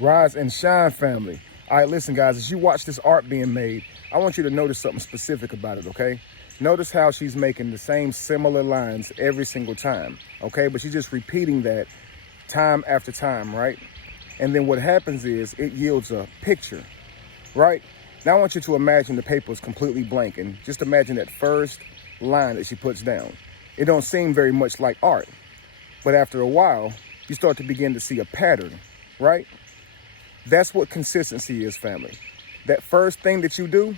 Rise and shine, family. All right, listen, guys, as you watch this art being made, I want you to notice something specific about it, okay? Notice how she's making the same similar lines every single time, okay? But she's just repeating that time after time, right? And then what happens is it yields a picture, right? Now I want you to imagine the paper is completely blank, and just imagine that first line that she puts down. It don't seem very much like art, but after a while, you start to begin to see a pattern, right? That's what consistency is, family. That first thing that you do,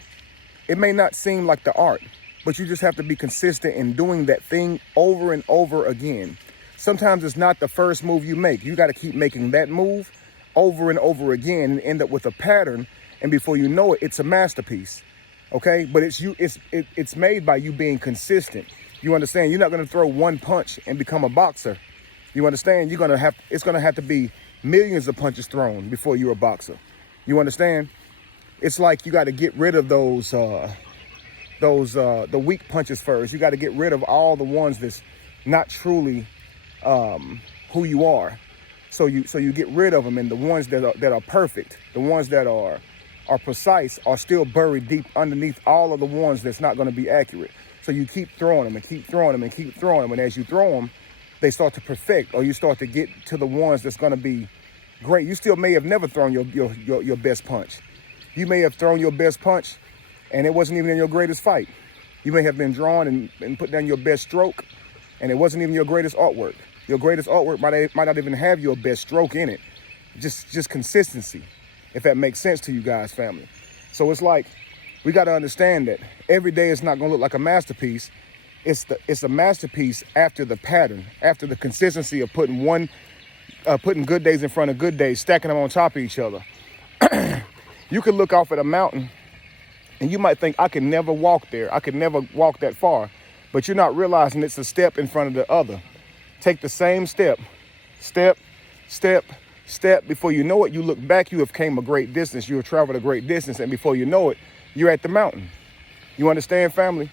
it may not seem like the art, but you just have to be consistent in doing that thing over and over again. Sometimes it's not the first move you make. You got to keep making that move over and over again and end up with a pattern. And before you know it, it's a masterpiece. Okay, but it's made by you being consistent. You understand? You're not going to throw one punch and become a boxer. You understand? It's going to have to be millions of punches thrown before you're a boxer. You understand? It's like you got to get rid of the weak punches first. You got to get rid of all the ones that's not truly who you are. So you get rid of them, and the ones that are perfect, the ones that are precise, are still buried deep underneath all of the ones that's not going to be accurate. So you keep throwing them and keep throwing them and keep throwing them, and as you throw them, they start to perfect, or you start to get to the ones that's going to be great. You still may have never thrown your best punch. You may have thrown your best punch, and it wasn't even in your greatest fight. You may have been drawn and put down your best stroke, and it wasn't even your greatest artwork. Your greatest artwork might not even have your best stroke in it. Just consistency, if that makes sense to you guys, family. So it's like, we got to understand that every day is not going to look like a masterpiece. It's a masterpiece after the pattern, after the consistency of putting good days in front of good days, stacking them on top of each other. You could look off at a mountain and you might think, I could never walk there. I could never walk that far. But you're not realizing it's a step in front of the other. Take the same step. Before you know it, you look back, you have came a great distance. You have traveled a great distance. And before you know it, you're at the mountain. You understand, family?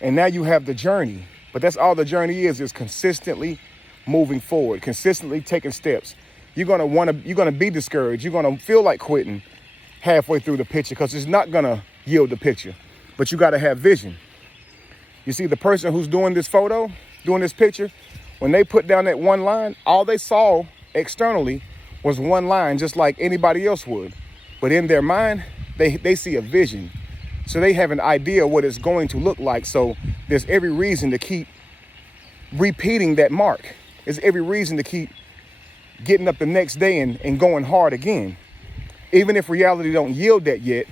And now you have the journey. But that's all the journey is consistently moving forward, consistently taking steps. You're gonna be discouraged. You're gonna feel like quitting halfway through the picture because it's not gonna yield the picture. But you gotta have vision. You see, the person who's doing this photo, doing this picture, when they put down that one line, all they saw externally was one line, just like anybody else would. But in their mind, they see a vision. So they have an idea of what it's going to look like. So there's every reason to keep repeating that mark. There's every reason to keep getting up the next day and going hard again. Even if reality don't yield that yet,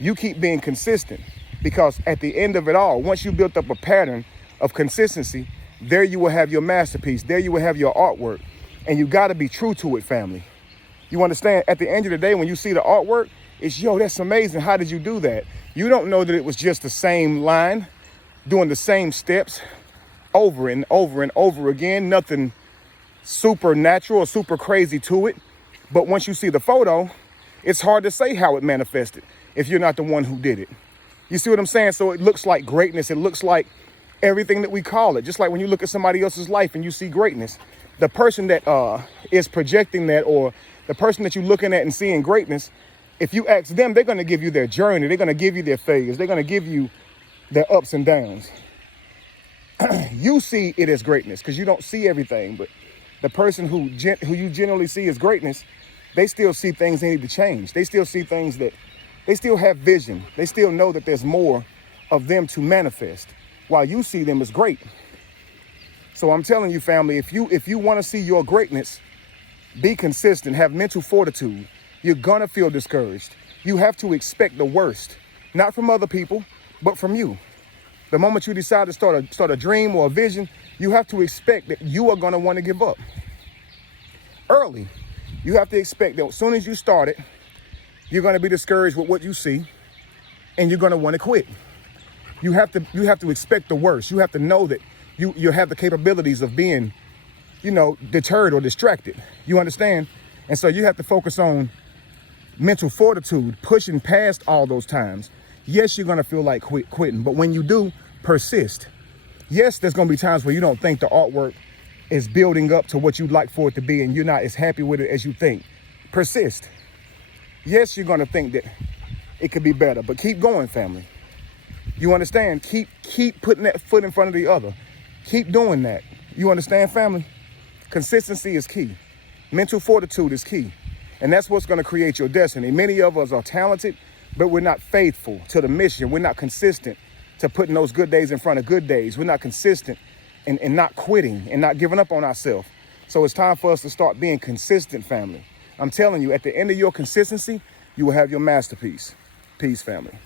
you keep being consistent, because at the end of it all, once you built up a pattern of consistency, there you will have your masterpiece. There you will have your artwork. And you got to be true to it, family. You understand? At the end of the day, when you see the artwork, it's, yo, that's amazing. How did you do that? You don't know that it was just the same line, doing the same steps over and over and over again. Nothing supernatural or super crazy to it. But once you see the photo, it's hard to say how it manifested if you're not the one who did it. You see what I'm saying? So it looks like greatness. It looks like everything that we call it. Just like when you look at somebody else's life and you see greatness, the person that is projecting that, or the person that you're looking at and seeing greatness, if you ask them, they're going to give you their journey. They're going to give you their failures. They're going to give you their ups and downs. You see it as greatness because you don't see everything. But the person who you generally see as greatness, they still see things they need to change. They still see things that they still have vision. They still know that there's more of them to manifest, while you see them as great. So I'm telling you, family, if you want to see your greatness, be consistent, have mental fortitude. You're going to feel discouraged. You have to expect the worst, not from other people, but from you. The moment you decide to start a dream or a vision, you have to expect that you are going to want to give up. Early, you have to expect that as soon as you start it, you're going to be discouraged with what you see, and you're going to want to quit. You have to expect the worst. You have to know that you have the capabilities of being, deterred or distracted. You understand? And so you have to focus on mental fortitude, pushing past all those times. Yes, you're going to feel like quitting, but when you do, persist. Yes, there's going to be times where you don't think the artwork is building up to what you'd like for it to be, and you're not as happy with it as you think. Persist. Yes, you're going to think that it could be better, but keep going, family. You understand? Keep putting that foot in front of the other. Keep doing that. You understand, family? Consistency is key. Mental fortitude is key. And that's what's going to create your destiny. Many of us are talented, but we're not faithful to the mission. We're not consistent to putting those good days in front of good days. We're not consistent in not quitting and not giving up on ourselves. So it's time for us to start being consistent, family. I'm telling you, at the end of your consistency, you will have your masterpiece. Peace, family.